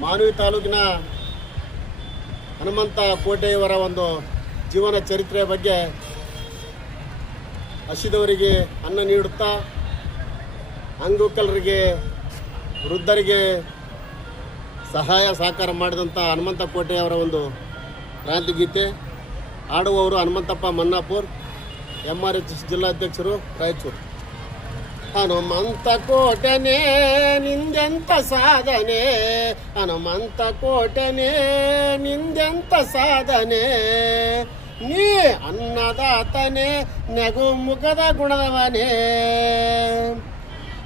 ಮಾನ್ವಿ ತಾಲೂಕಿನ ಹನುಮಂತ ಕೋಟೆಯವರ ಒಂದು ಜೀವನ ಚರಿತ್ರೆಯ ಬಗ್ಗೆ ಹಸಿದವರಿಗೆ ಅನ್ನ ನೀಡುತ್ತಾ ಅಂಗವಿಕಲರಿಗೆ ವೃದ್ಧರಿಗೆ ಸಹಾಯ ಸಹಕಾರ ಮಾಡಿದಂಥ ಹನುಮಂತ ಕೋಟೆಯವರ ಒಂದು ಕ್ರಾಂತಿಗೀತೆ ಹಾಡುವವರು ಹನುಮಂತಪ್ಪ ಮನ್ನಾಪುರ್, MRH ಜಿಲ್ಲಾಧ್ಯಕ್ಷರು, ರಾಯಚೂರು. ಹನುಮಂತ ಕೋಟೆನೇ ನಿಂದೆಂತ ಸಾಧನೆ, ಹನುಮಂತ ಕೋಟೆನೇ ನಿಂದೆಂತ ಸಾಧನೆ, ನೀ ಅನ್ನದಾತನೇ ನಗು ಮುಖದ ಗುಣದವನೇ.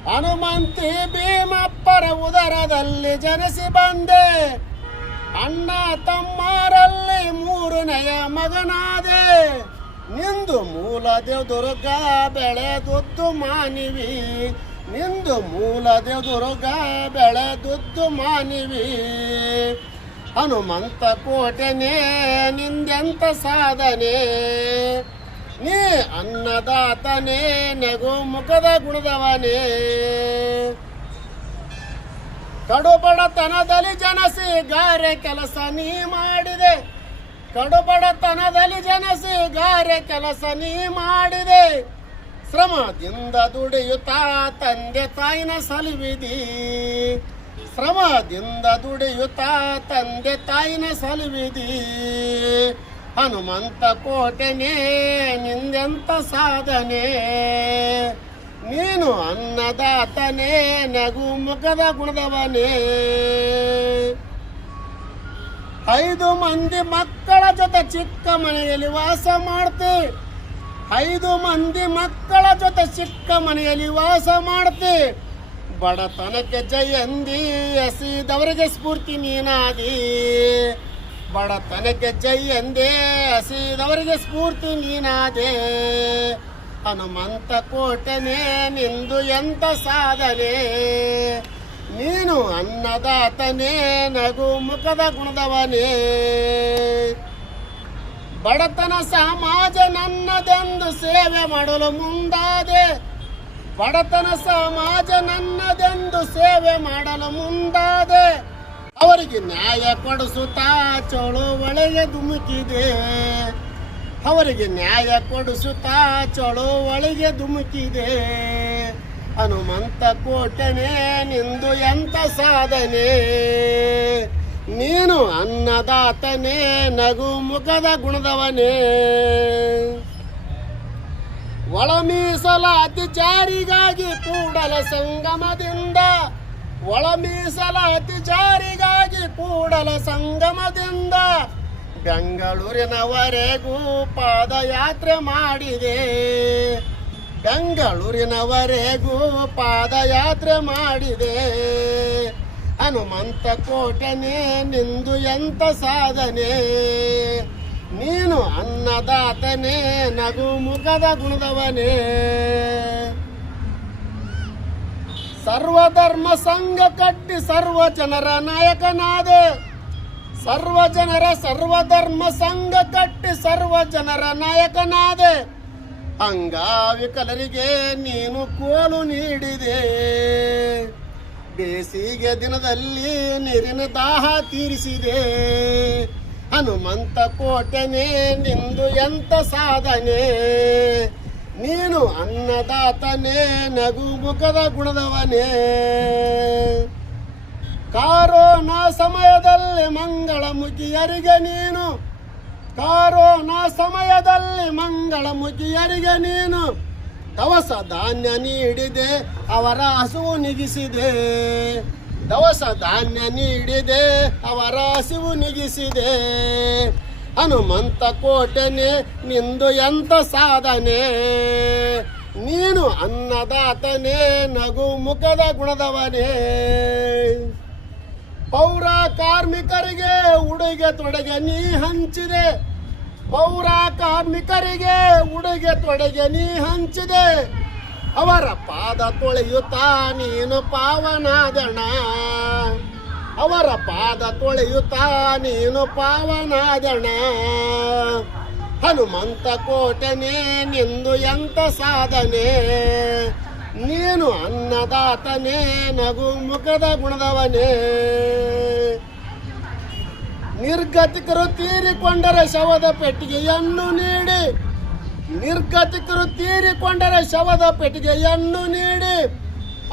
ಹನುಮಂತಿ ಭೀಮಪ್ಪರ ಉದರದಲ್ಲಿ ಜನಿಸಿ ಬಂದೆ, ಅಣ್ಣ ತಮ್ಮರಲ್ಲಿ ಮೂರನೆಯ ಮಗನಾದೆ. ನಿಂದು ಮೂಲ ದೇವದುರ್ಗ ಬೆಳೆದುದ್ದು ಮಾನಿವಿ, ನಿಂದು ಮೂಲ ದೇವದುರ್ಗ ಬೆಳೆದುದ್ದು ಮಾನಿವಿ. ಹನುಮಂತ ಕೋಟೆನೇ ನಿಂದೆಂತ ಸಾಧನೆ, ನೀ ಅನ್ನದಾತನೇ ನಗು ಮುಖದ ಗುಣದವನೇ. ಕಡುಬಡತನದಲ್ಲಿ ಜನಸಿ ಗಾರೆ ಕೆಲಸ ನೀ ಮಾಡಿದೆ, ಕಡುಬಡತನದಲ್ಲಿ ಜನಸಿ ಗಾರೆ ಕೆಲಸ ನೀ ಮಾಡಿದೆ. ಶ್ರಮದಿಂದ ದುಡಿಯುತ್ತಾ ತಂದೆ ತಾಯಿನ ಸಲುವಿದಿ, ಶ್ರಮದಿಂದ ದುಡಿಯುತ್ತಾ ತಂದೆ ತಾಯಿನ ಸಲುವಿದಿ. ಹನುಮಂತ ಕೋಟೆನೇ ನಿಂದೆಂತ ಸಾಧನೆ, ನೀನು ಅನ್ನದಾತನೇ ನಗು ಮುಖದ ಗುಣದವನೇ. 5 ಮಂದಿ ಮಕ್ಕಳ ಜೊತೆ ಚಿಕ್ಕ ಮನೆಯಲ್ಲಿ ವಾಸ ಮಾಡ್ತೆ, 5 ಮಂದಿ ಮಕ್ಕಳ ಜೊತೆ ಚಿಕ್ಕ ಮನೆಯಲ್ಲಿ ವಾಸ ಮಾಡ್ತೆ. ಬಡತನಕ್ಕೆ ಜಯಂದಿ ಹಸಿದವರಿಗೆ ಸ್ಫೂರ್ತಿ ನೀನಾದಿ, ಬಡತನಕ್ಕೆ ಜಯಂದೇ ಹಸಿದವರಿಗೆ ಸ್ಫೂರ್ತಿ ನೀನಾದೆ. ಹನುಮಂತ ಕೋಟೆನೇ ನಿಂದು ಎಂತ ಸಾಧನೆ, ನೀನು ಅನ್ನದಾತನೇ ನಗು ಮುಖದ ಗುಣದವನೇ. ಬಡತನ ಸಮಾಜ ನನ್ನದೆಂದು ಸೇವೆ ಮಾಡಲು ಮುಂದಾದೆ, ಬಡತನ ಸಮಾಜ ನನ್ನದೆಂದು ಸೇವೆ ಮಾಡಲು ಮುಂದಾದೆ. ಅವರಿಗೆ ನ್ಯಾಯ ಕೊಡಿಸುತ್ತಾ ಚಳುವಳಿಗೆ ಧುಮುಕಿದೆ, ಅವರಿಗೆ ನ್ಯಾಯ ಕೊಡಿಸುತ್ತಾ ಚಳುವಳಿಗೆ ಧುಮುಕಿದೆ. ಹನುಮಂತ ಕೋಟೆನೇ ನಿಂದು ಎಂತ ಸಾಧನೆ, ನೀನು ಅನ್ನದಾತನೇ ನಗು ಮುಖದ ಗುಣದವನೇ. ಒಳ ಮೀಸಲಾತಿ ಜಾರಿಗಾಗಿ ಕೂಡಲ ಸಂಗಮದಿಂದ, ಒಳ ಮೀಸಲಾತಿ ಜಾರಿಗಾಗಿ ಕೂಡಲ ಸಂಗಮದಿಂದ ಬೆಂಗಳೂರಿನವರೆಗೂ ಪಾದಯಾತ್ರೆ ಮಾಡಿದೆ, ಬೆಂಗಳೂರಿನವರೆಗೂ ಪಾದಯಾತ್ರೆ ಮಾಡಿದೆ. ಹನುಮಂತ ಕೋಟೆನೇ ನಿಂದು ಎಂತ ಸಾಧನೆ, ನೀನು ಅನ್ನದಾತನೇ ನಗು ಮುಖದ ಗುಣದವನೇ. ಸರ್ವಧರ್ಮ ಸಂಘ ಕಟ್ಟಿ ಸರ್ವ ಜನರ ನಾಯಕನಾದೆ, ಸರ್ವಧರ್ಮ ಸಂಘ ಕಟ್ಟಿ ಸರ್ವ ಜನರ ನಾಯಕನಾದೆ. ಅಂಗವಿಕಲರಿಗೆ ನೀನು ಕೋಲು ನೀಡಿದೆ, ಬೇಸಿಗೆ ದಿನದಲ್ಲಿ ನೀರಿನ ದಾಹ ತೀರಿಸಿದೆ. ಹನುಮಂತ ಕೋಟೆನೇ ನಿಂದು ಎಂತ ಸಾಧನೆ, ನೀನು ಅನ್ನದಾತನೇ ನಗು ಮುಖದ ಗುಣದವನೇ. ಕಾರೋನಾ ಸಮಯದಲ್ಲಿ ಮಂಗಳಮುಖಿಯರಿಗೆ ನೀನು, ಕಾರೋನಾ ಸಮಯದಲ್ಲಿ ಮಂಗಳಮುಖಿಯರಿಗೆ ನೀನು ದವಸ ಧಾನ್ಯ ನೀಡಿದೆ, ಅವರ ಹಸುವು ನಿಗಿಸಿದೆ. ದವಸ ಧಾನ್ಯ ನೀಡಿದೆ, ಅವರ ಹಸಿವು ನಿಗಿಸಿದೆ. ಹನುಮಂತ ಕೋಟೆನೇ ನಿಂದು ಎಂತ ಸಾಧನೆ, ನೀನು ಅನ್ನದಾತನೇ ನಗು ಮುಖದ ಗುಣದವನೇ. ಪೌರ ಕಾರ್ಮಿಕರಿಗೆ ಉಡುಗೆ ತೊಡುಗೆ ನೀ ಹಂಚಿದೆ, ಪೌರ ಕಾರ್ಮಿಕರಿಗೆ ಉಡುಗೆ ತೊಡುಗೆ ನೀ ಹಂಚಿದೆ. ಅವರ ಪಾದ ತೊಳೆಯುತ್ತಾ ನೀನು ಪಾವನಾದಣ, ಅವರ ಪಾದ ತೊಳೆಯುತ್ತಾ ನೀನು ಪಾವನಾದಣ. ಹನುಮಂತ ಕೋಟೆನೇ ನಿಂದು ಎಂತ ಸಾಧನೆ, ನೀನು ಅನ್ನದಾತನೇ ನಗು ಮುಖದ ಗುಣದವನೇ. ನಿರ್ಗತಿಕರು ತೀರಿಕೊಂಡರೆ ಶವದ ಪೆಟ್ಟಿಗೆಯನ್ನು ನೀಡಿ, ನಿರ್ಗತಿಕರು ತೀರಿಕೊಂಡರೆ ಶವದ ಪೆಟ್ಟಿಗೆಯನ್ನು ನೀಡಿ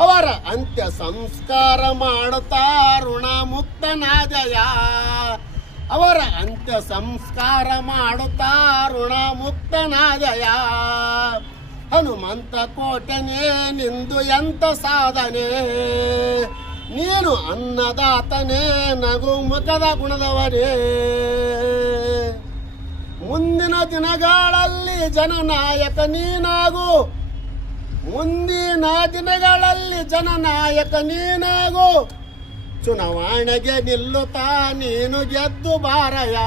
ಅವರ ಅಂತ್ಯ ಸಂಸ್ಕಾರ ಮಾಡುತ್ತಾ ಋಣ ಮುಕ್ತನಾದಯ. ಅವರ ಅಂತ್ಯ ಸಂಸ್ಕಾರ ಮಾಡುತ್ತಾ ಋಣ ಮುಕ್ತನಾದಯ. ಹನುಮಂತ ಕೋಟೆನೇ ನಿಂದು ಎಂತ ಸಾಧನೆ, ನೀನು ಅನ್ನದಾತನೇ ನಗು ಮುಖದ ಗುಣದವನೇ. ಮುಂದಿನ ದಿನಗಳಲ್ಲಿ ಜನನಾಯಕ ನೀನಾಗು, ಮುಂದಿನ ದಿನಗಳಲ್ಲಿ ಜನನಾಯಕ ನೀನಾಗು. ಚುನಾವಣೆಗೆ ನಿಲ್ಲುತ್ತಾ ನೀನು ಗೆದ್ದು ಬಾರಯ,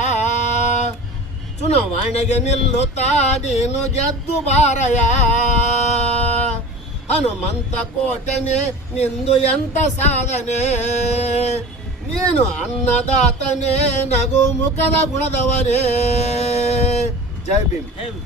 ಚುನಾವಣೆಗೆ ನಿಲ್ಲುತ್ತಾ ನೀನು ಗೆದ್ದು ಬಾರಯ. ಹನುಮಂತ ಕೋಟೆನೇ ನಿಂದು ಎಂತ ಸಾಧನೆ, ನೀನು ಅನ್ನದಾತನೇ ನಗು ಮುಖದ ಗುಣದವನೇ. ಜೈ ಭೀಮ್.